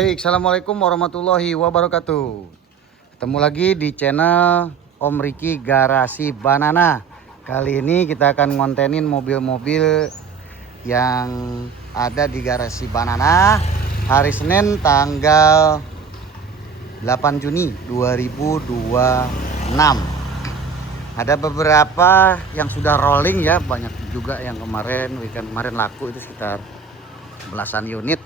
Assalamualaikum warahmatullahi wabarakatuh. Ketemu lagi di channel Om Riki Garasi Banana. Kali ini kita akan ngontenin mobil-mobil yang ada di Garasi Banana hari Senin tanggal 8 Juni 2026. Ada beberapa yang sudah rolling ya, banyak juga yang weekend kemarin laku itu sekitar belasan unit.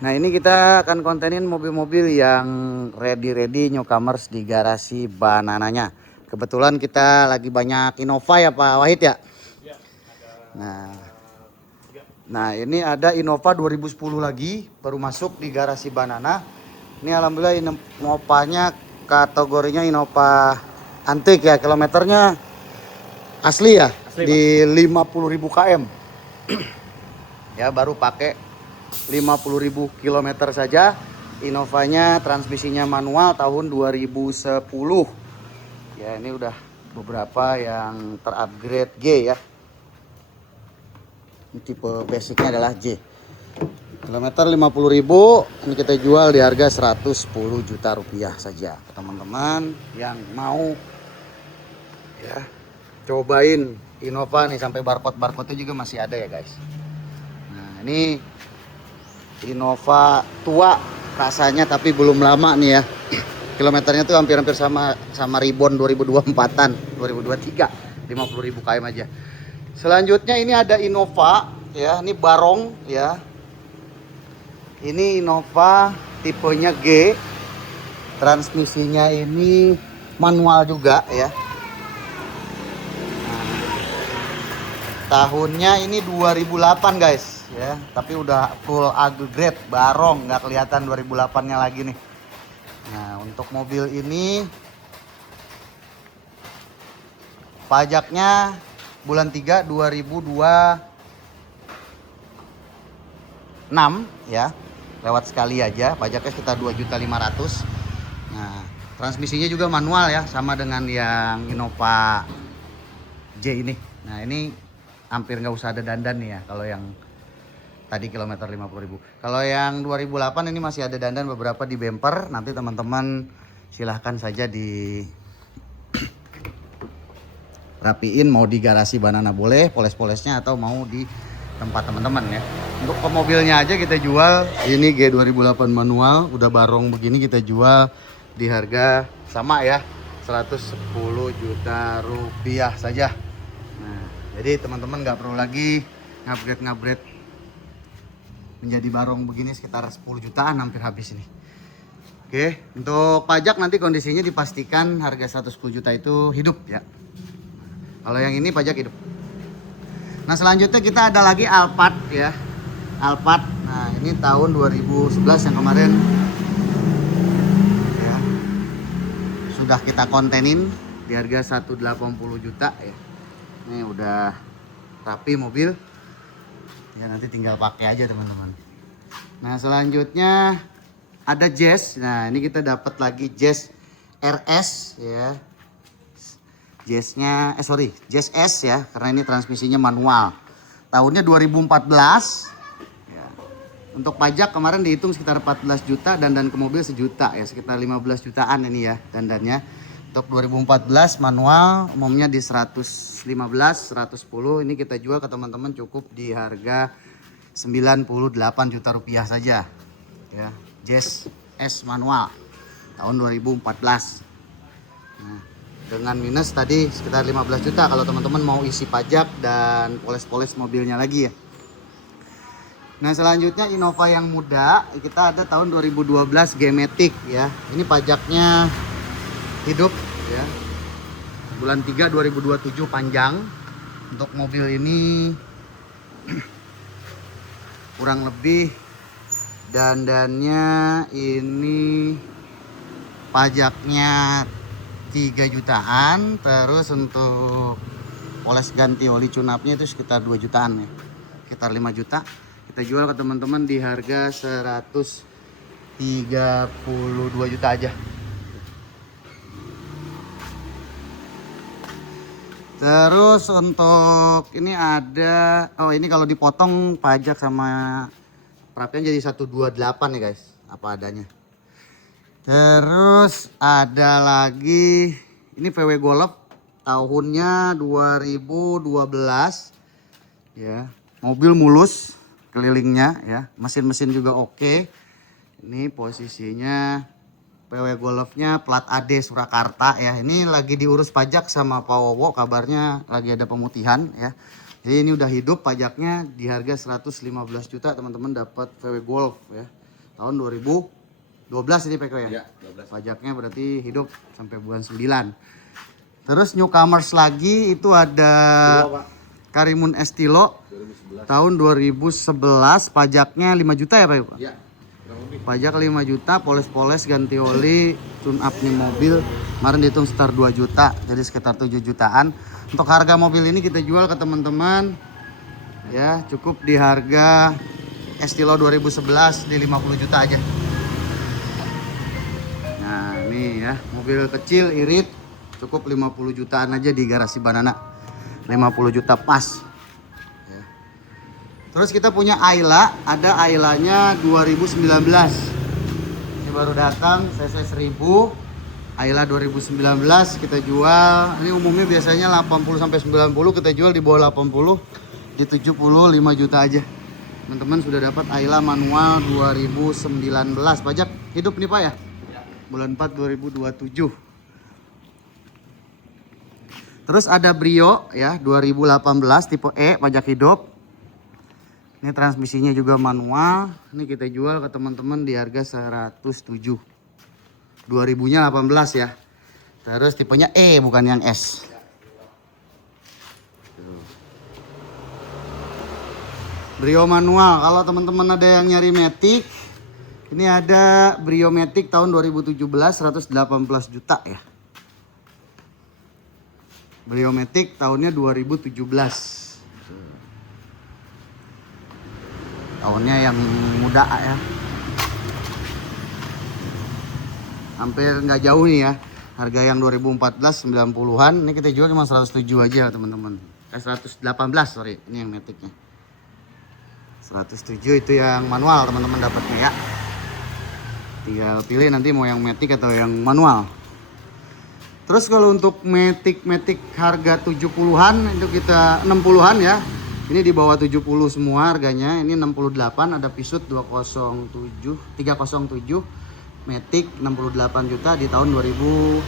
Nah, ini kita akan kontenin mobil-mobil yang ready newcomers di Garasi Banananya. Kebetulan kita lagi banyak Innova ya Pak Wahid ya? Nah, ini ada Innova 2010 lagi baru masuk di Garasi Banana. Ini alhamdulillah Innovanya kategorinya Innova antik ya, kilometernya asli ya, di 50.000 km. Ya, baru pakai 50.000 km saja. Innovanya transmisinya manual tahun 2010. Ya, ini udah beberapa yang terupgrade G ya. Ini tipe basicnya adalah J. Kilometer 50.000. Ini kita jual di harga 110 juta rupiah saja. Teman-teman yang mau ya cobain Innova nih, sampai barcode-nya juga masih ada ya guys. Nah, ini Innova tua rasanya tapi belum lama nih ya. Kilometernya tuh hampir sama Ribbon 2024-an, 2023, 50.000 km aja. Selanjutnya ini ada Innova ya, ini Barong ya. Ini Innova tipenya G. Transmisinya ini manual juga ya. Nah, tahunnya ini 2008 guys. Ya, tapi udah full upgrade Barong, nggak kelihatan 2008-nya lagi nih. Nah, untuk mobil ini pajaknya bulan 3 2026 ya. Lewat sekali aja, pajaknya sekitar 2.500.000. Nah, transmisinya juga manual ya, sama dengan yang Innova J ini. Nah, ini hampir nggak usah ada dandan nih ya kalau yang tadi kilometer 50.000. Kalau yang 2008 ini masih ada dandan beberapa di bumper. Nanti teman-teman silahkan saja di rapiin, mau di Garasi Banana boleh poles-polesnya atau mau di tempat teman-teman ya. Untuk ke mobilnya aja kita jual ini G 2008 manual, udah Barong begini kita jual di harga sama ya, 110 juta rupiah saja. Nah, jadi teman-teman nggak perlu lagi ngupgrade menjadi Barong begini, sekitar 10 jutaan hampir habis ini. Oke, untuk pajak nanti kondisinya dipastikan harga 110 juta itu hidup ya. Kalau yang ini pajak hidup. Nah, selanjutnya kita ada lagi Alphard ya. Alphard. Nah, ini tahun 2011 yang kemarin ya. Sudah kita kontenin di harga 180 juta ya. Ini udah rapi mobil. Ya, nanti tinggal pakai aja teman-teman. Nah, selanjutnya ada Jazz. Nah, ini kita dapat lagi Jazz RS ya. Jazz S ya, karena ini transmisinya manual. Tahunnya 2014. Ya. Untuk pajak kemarin dihitung sekitar 14 juta, dandan ke mobil sejuta ya, sekitar 15 jutaan ini ya dandannya. Untuk 2014 manual umumnya di 115, 110. Ini kita jual ke teman-teman cukup di harga 98 juta rupiah saja. Ya, Jazz S manual tahun 2014. Nah, dengan minus tadi sekitar 15 juta kalau teman-teman mau isi pajak dan poles-poles mobilnya lagi ya. Nah, selanjutnya Innova yang muda, kita ada tahun 2012 G-Matic ya. Ini pajaknya hidup ya, bulan 3 2027 panjang. Untuk mobil ini kurang lebih dandannya ini pajaknya 3 jutaan, terus untuk poles ganti oli tune-upnya itu sekitar 2 jutaan ya, sekitar 5 juta. Kita jual ke teman-teman di harga 132 juta aja. Terus untuk ini ada, oh ini kalau dipotong pajak sama perapian jadi 128 ya guys. apa adanya. Terus ada lagi ini VW Golf tahunnya 2012 ya. Mobil mulus kelilingnya ya. Mesin-mesin juga oke. Ini posisinya VW Golfnya plat AD Surakarta ya. Ini lagi diurus pajak sama Pak Wowo, kabarnya lagi ada pemutihan ya. Jadi ini udah hidup, pajaknya di harga 115 juta teman-teman dapat VW Golf ya. Tahun 2012 ini PK ya? Iya, 12. Pajaknya berarti hidup sampai bulan 9. Terus newcomers lagi itu ada Karimun Estilo 2011. Tahun 2011, pajaknya 5 juta ya Pak? Iya. Pajak 5 juta, poles-poles, ganti oli, tune up nih mobil. Kemarin dihitung sekitar 2 juta, jadi sekitar 7 jutaan. Untuk harga mobil ini kita jual ke teman-teman ya, cukup di harga Estilo 2011 di 50 juta aja. Nah, ini ya, mobil kecil irit cukup 50 jutaan aja di garasi Banana. 50 juta pas. Ya. Terus kita punya Ayla, ada Aylanya 2019. Ini baru datang, CC 1000. Ayla 2019 kita jual, ini umumnya biasanya 80 sampai 90, kita jual di bawah 80 di 75 juta aja. Teman-teman sudah dapat Ayla manual 2019. Pajak hidup nih Pak ya? Bulan 4 2027. Terus ada Brio ya 2018 tipe E, pajak hidup. Ini transmisinya juga manual. Ini kita jual ke teman-teman di harga 107. 2000-nya 18 ya. Terus tipenya E bukan yang S. Brio manual. Kalau teman-teman ada yang nyari Matic, ini ada Brio Matic tahun 2017 118 juta ya. Brio Matic tahunnya 2017. Tahunnya yang muda ya. Hampir nggak jauh nih ya. Harga yang 2014 90-an, ini kita jual cuma 107 aja teman-teman. 118 sorry, ini yang Maticnya. 107 itu yang manual teman-teman dapatnya ya. Tinggal pilih nanti mau yang Matic atau yang manual. Terus kalau untuk Matic harga 70-an itu kita 60-an ya. Ini di bawah 70 semua harganya. Ini 68, ada Pisut 307 Matic 68 juta di tahun 2009.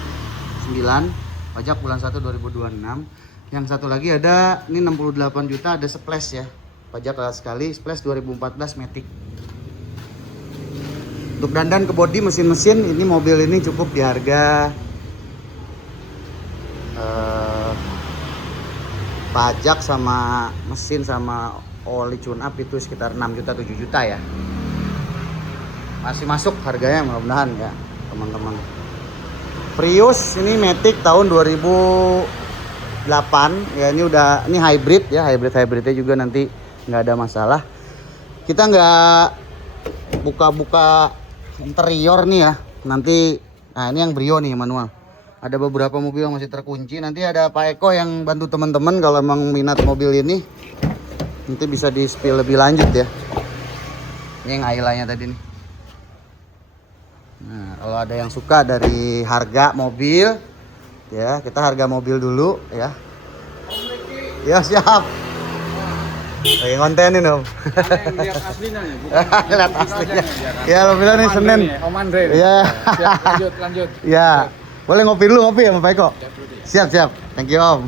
Pajak bulan 1 2026. Yang satu lagi ada ini 68 juta, ada Splash ya. Pajak sekali, Splash 2014 Matic. Untuk dandan ke bodi mesin-mesin, ini mobil ini cukup di harga pajak sama mesin sama oli tune up itu sekitar 6 juta 7 juta ya. Masih masuk harganya mudah-mudahan ya teman-teman. Prius ini Matic tahun 2008 ya, ini hybrid ya, hybridnya juga nanti nggak ada masalah. Kita nggak buka-buka interior nih ya nanti. Nah ini yang Brio nih manual. Ada beberapa mobil yang masih terkunci. Nanti ada Pak Eko yang bantu teman-teman kalau emang minat mobil ini. Nanti bisa di spill lebih lanjut ya. Ini yang Aylanya tadi nih. Nah, kalau ada yang suka dari harga mobil ya, kita harga mobil dulu ya. Ya siap. Lagi kontenin Om. Lihat aslinya ya, bukan lihat aslinya. Ya lo bilang nih Senin. Om Andre. Ya. Siap, lanjut. Ya. Boleh ngopi dulu ngopi ya Pak Eko? Siap. Thank you Om.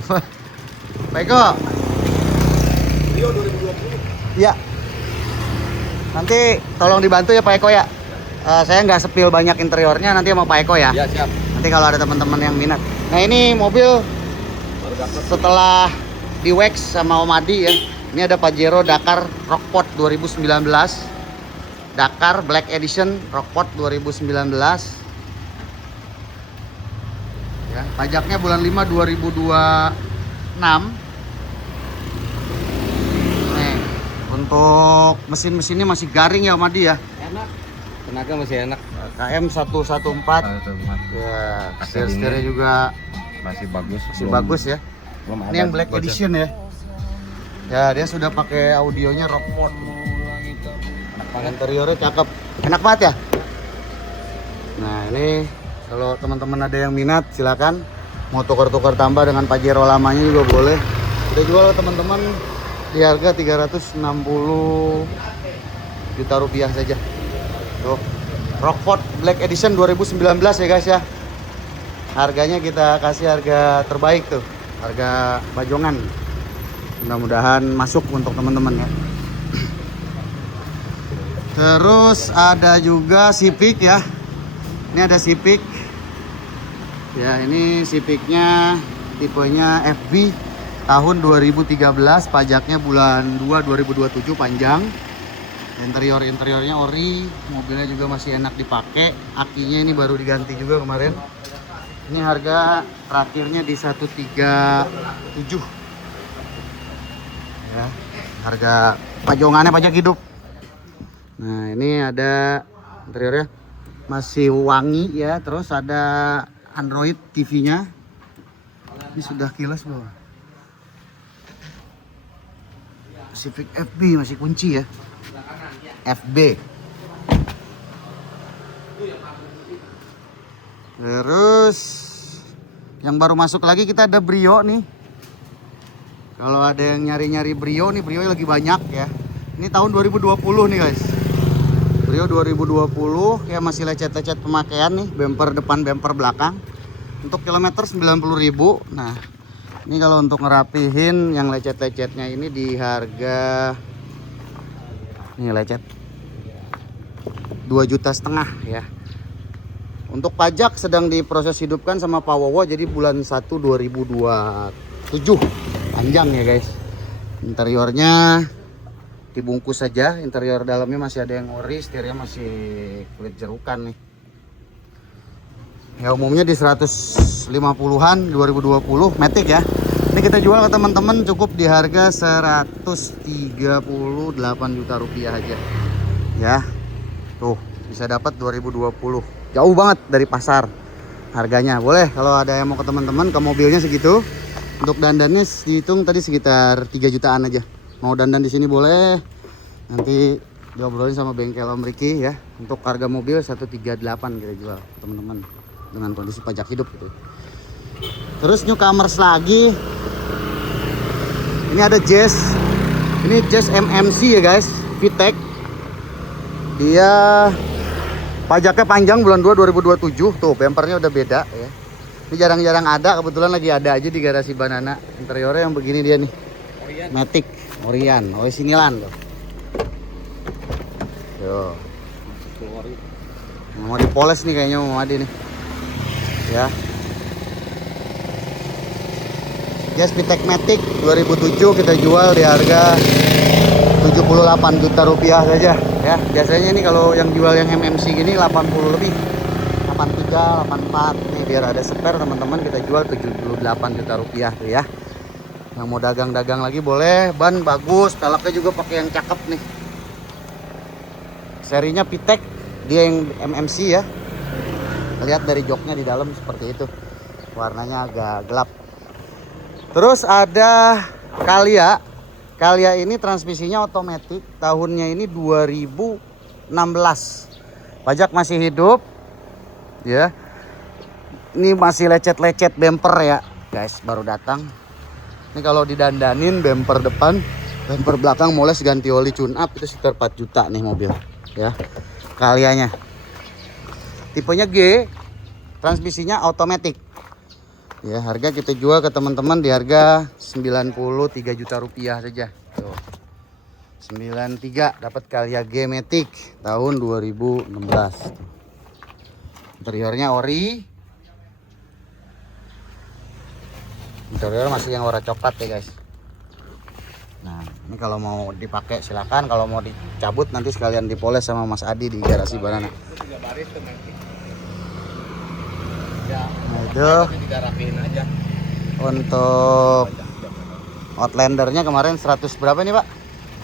Pak Eko. Rio 2020. Ya. Nanti tolong dibantu ya Pak Eko ya. Saya nggak sepil banyak interiornya nanti sama Pak Eko ya. Ya siap. Nanti kalau ada teman-teman yang minat. Nah ini mobil setelah di wax sama Om Adi ya. Ini ada Pajero Dakar Rockport 2019. Dakar Black Edition Rockport 2019. Ya, pajaknya bulan 5 2026. Nih, untuk mesin-mesinnya masih garing ya Om Adi ya. Enak. Tenaga masih enak. KM 114. Ya, setir-setirnya juga masih bagus. Masih bagus ya. Ini yang Black Edition ya. Ya, dia sudah pakai audionya Rockport. Interiornya cakep. Enak banget ya? ini kalau teman-teman ada yang minat silakan. Mau tukar-tukar tambah dengan Pajero lamanya juga boleh. Kita jual teman-teman di harga 360 juta rupiah saja. Tuh, Rockford Black Edition 2019 ya guys ya. Harganya kita kasih harga terbaik tuh, harga bajongan. Mudah-mudahan masuk untuk teman-teman ya. Terus ada juga Civic ya. Ini ada Civic. Ya, ini Civicnya tipenya FB tahun 2013, pajaknya bulan 2 2027 panjang. Interiornya ori, mobilnya juga masih enak dipakai. Akinya ini baru diganti juga kemarin. Ini harga terakhirnya di 137. Ya, harga pajongannya pajak hidup. Nah, ini ada interiornya masih wangi ya, terus ada Android TV-nya. Ini sudah kilas belum? Civic FB masih kunci ya. FB. Terus yang baru masuk lagi kita ada Brio nih. Kalau ada yang nyari-nyari Brio nih, Brio lagi banyak ya. Ini tahun 2020 nih guys. Brio 2020 kayak masih lecet-lecet pemakaian nih, bumper depan, bumper belakang. Untuk kilometer 90.000. Nah, ini kalau untuk ngerapihin yang lecet-lecetnya ini di harga ini lecet 2,5 juta ya. Untuk pajak sedang diproses hidupkan sama Pak Wowo, jadi bulan 1 2027 panjang ya guys. Interiornya dibungkus saja, interior dalamnya masih ada yang ori, setirnya masih kulit jerukan nih. Ya umumnya di 150-an 2020 Matic ya. Ini kita jual ke teman-teman cukup di harga 138 juta rupiah aja. Ya. Tuh, bisa dapat 2020. Jauh banget dari pasar harganya. Boleh kalau ada yang mau ke teman-teman, ke mobilnya segitu. Untuk dandannya dihitung tadi sekitar 3 jutaan aja. Mau dandan di sini boleh. Nanti diobrolin sama bengkel Om Riki ya. Untuk harga mobil 138 kita jual teman-teman dengan kondisi pajak hidup gitu. Terus newcomers lagi. Ini ada Jazz. Ini Jazz MMC ya guys, VTEC. Dia pajaknya panjang bulan 2 2027. Tuh, bumpernya udah beda ya. Ini jarang-jarang ada, kebetulan lagi ada aja di garasi Banana. Interiornya yang begini dia nih. Matic, Orion, Sinilan tuh. Tuh. Mau dipoles nih kayaknya mau Adi nih. Ya. Jazz VTEC Matic 2007 kita jual di harga 78 juta rupiah saja ya. Biasanya ini kalau yang jual yang MMC gini 80 lebih. 83, 84 nih biar ada spare teman-teman, kita jual 78 juta rupiah tuh ya. Yang mau dagang-dagang lagi boleh, ban bagus, peleknya juga pakai yang cakep nih. Serinya VTEC, dia yang MMC ya. Lihat dari joknya di dalam seperti itu. Warnanya agak gelap. Terus ada Calya. Calya ini transmisinya otomatis, tahunnya ini 2016. Pajak masih hidup. Ya. Ini masih lecet-lecet bumper ya, guys, baru datang. Ini kalau didandanin bumper depan, bumper belakang moles ganti oli tune up itu sekitar 4 juta nih mobil, ya. Calyanya. Tipenya G, transmisinya otomatis. Ya, harga kita jual ke teman-teman di harga 93 juta rupiah saja. Tuh. 93 dapat Calya G Matic tahun 2016. Interiornya ori. Interior masih yang warna coklat ya guys. Nah, ini kalau mau dipakai silakan, kalau mau dicabut nanti sekalian dipoles sama Mas Adi di garasi Banana. Nah, itu untuk Outlandernya kemarin 100 berapa nih Pak?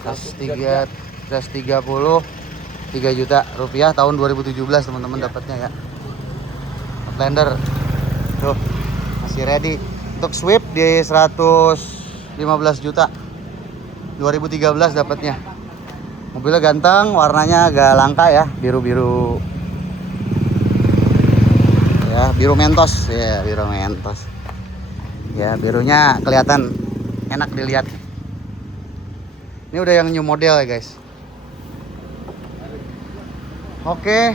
130 3 juta rupiah tahun 2017 teman-teman dapatnya ya. Outlander tuh masih ready. Untuk Swift di 115 juta 2013 dapatnya. Mobilnya ganteng, warnanya agak langka ya, biru-biru Biru Mentos ya, biru Mentos. Ya, birunya kelihatan enak dilihat. Ini udah yang new model ya guys. Oke.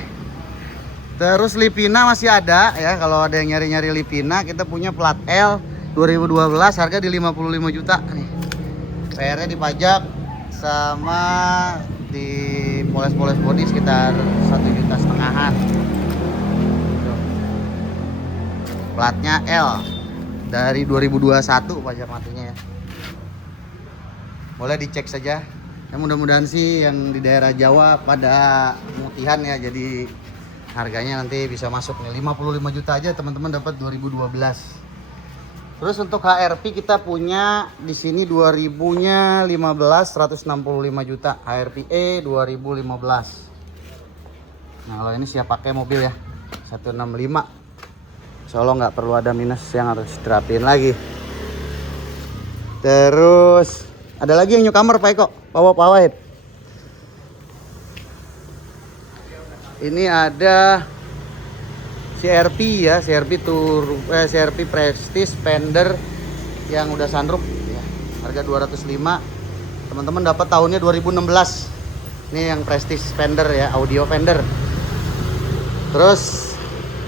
Terus Livina masih ada ya, kalau ada yang nyari-nyari Livina, kita punya plat L 2012 harga di 55 juta nih. PR-nya dipajak sama dipoles-poles body sekitar 1,5 jutaan. Platnya L dari 2021 pajak matinya ya. Boleh dicek saja. Ya, mudah-mudahan sih yang di daerah Jawa pada mutihan ya, jadi harganya nanti bisa masuk nih 55 juta aja teman-teman dapat 2012. Terus untuk HRV kita punya di sini 2000-nya 15 165 juta HRV E 2015. Nah, kalau ini siap pakai mobil ya 165. Insya Allah nggak perlu ada minus yang harus diterapin lagi. Terus ada lagi yang newcomer Pak Eko, pawait. Ini ada CRV ya, CRV CRV Prestige Fender yang udah sunroof ya. Harga 205. Teman-teman dapat tahunnya 2016. Ini yang Prestige Fender ya, audio Fender. Terus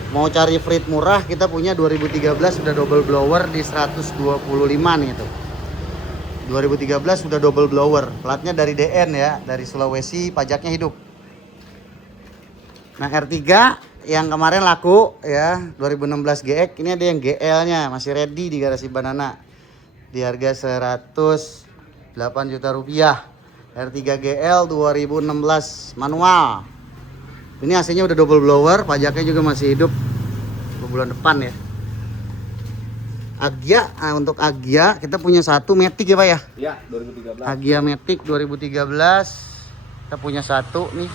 mau cari frit murah, kita punya 2013 sudah double blower di 125 nih itu. 2013 sudah double blower, platnya dari DN ya, dari Sulawesi, pajaknya hidup. Nah, R3 yang kemarin laku ya 2016 GX, ini ada yang GL-nya masih ready di garasi Banana di harga 108 juta rupiah. R3 GL 2016 manual. Ini AC-nya udah double blower, pajaknya juga masih hidup bulan depan ya. Agya, nah untuk Agya kita punya satu Matic ya Pak ya? Iya, 2013. Agya Matic 2013 kita punya satu nih.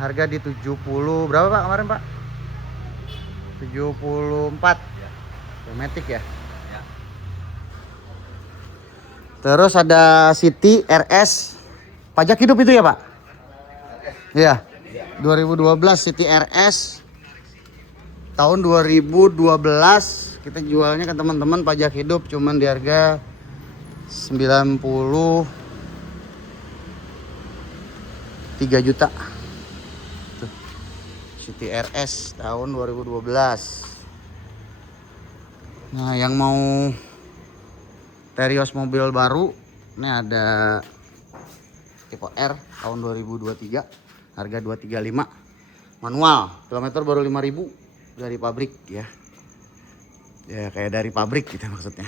Harga di 70 berapa Pak kemarin Pak? 74 ya. Matic ya? Ya. Terus ada City RS. Pajak hidup itu ya Pak? Iya. 2012 City RS. Tahun 2012 kita jualnya ke teman-teman pajak hidup cuman di harga 93 juta. City RS tahun 2012. Nah, yang mau Terios mobil baru, ini ada tipe R tahun 2023, harga 235. Manual, kilometer baru 5.000 dari pabrik ya. Ya kayak dari pabrik gitu maksudnya.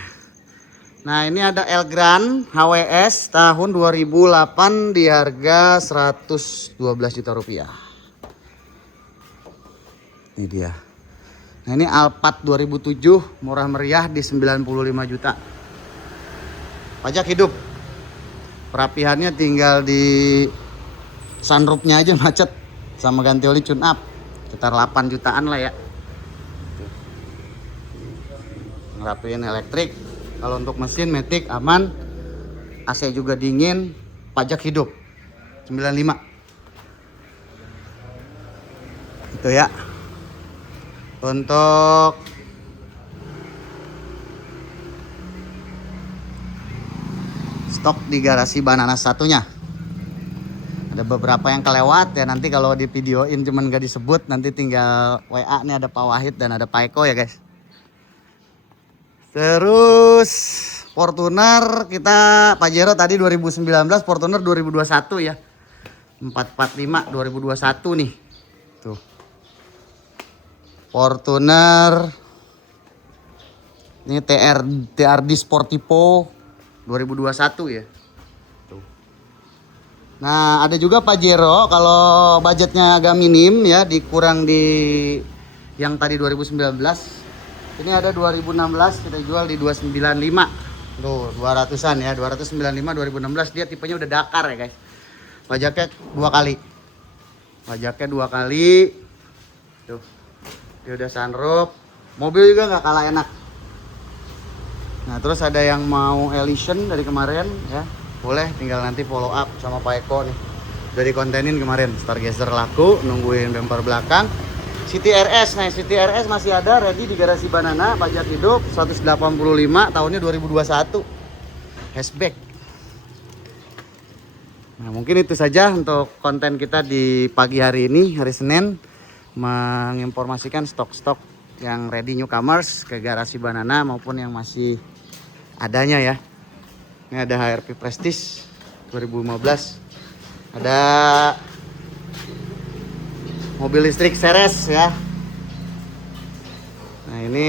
Nah, ini ada Elgrand HWS tahun 2008 di harga 112 juta rupiah. Ini dia. Nah, ini Alphard 2007 murah meriah di 95 juta. Pajak hidup. Perapihannya tinggal di sunroofnya aja macet sama ganti oli tune up. Sekitar 8 jutaan lah ya. Ngerapiin elektrik. Kalau untuk mesin Matic aman. AC juga dingin, pajak hidup. 95. Itu ya. Untuk stok di garasi Banana satunya ada beberapa yang kelewat ya, nanti kalau di videoin cuman gak disebut, nanti tinggal WA nih, ada Pak Wahid dan ada Pak Eko ya guys. Terus Fortuner kita Pajero tadi 2019, Fortuner 2021 ya, 445 2021 nih tuh. Fortuner ini TRD Sportivo 2021 ya. Tuh. Nah, ada juga Pajero kalau budgetnya agak minim ya, dikurang di yang tadi 2019. Ini ada 2016 kita jual di 295. Tuh, 200-an ya, 295 2016, dia tipenya udah Dakar ya, guys. Pajaknya 2 kali. Pajaknya 2 kali. Tuh. Dia udah sunroof, mobil juga nggak kalah enak. Nah, terus ada yang mau Elysian dari kemarin ya, boleh tinggal nanti follow up sama Pak Eko nih. Udah dikontenin kemarin, Stargazer laku, nungguin bumper belakang. City RS. Nah, City RS masih ada ready di garasi Banana, pajak hidup 185, tahunnya 2021. Hatchback. Nah, mungkin itu saja untuk konten kita di pagi hari ini, hari Senin, menginformasikan stok-stok yang ready newcomers ke garasi Banana maupun yang masih adanya ya. Ini ada HRV Prestige 2015. Ada mobil listrik Ceres ya. Nah, ini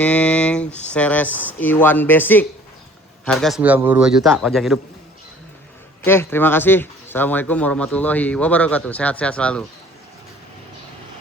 Ceres i1 Basic. Harga 92 juta pajak hidup. Oke, terima kasih. Assalamualaikum warahmatullahi wabarakatuh. Sehat-sehat selalu.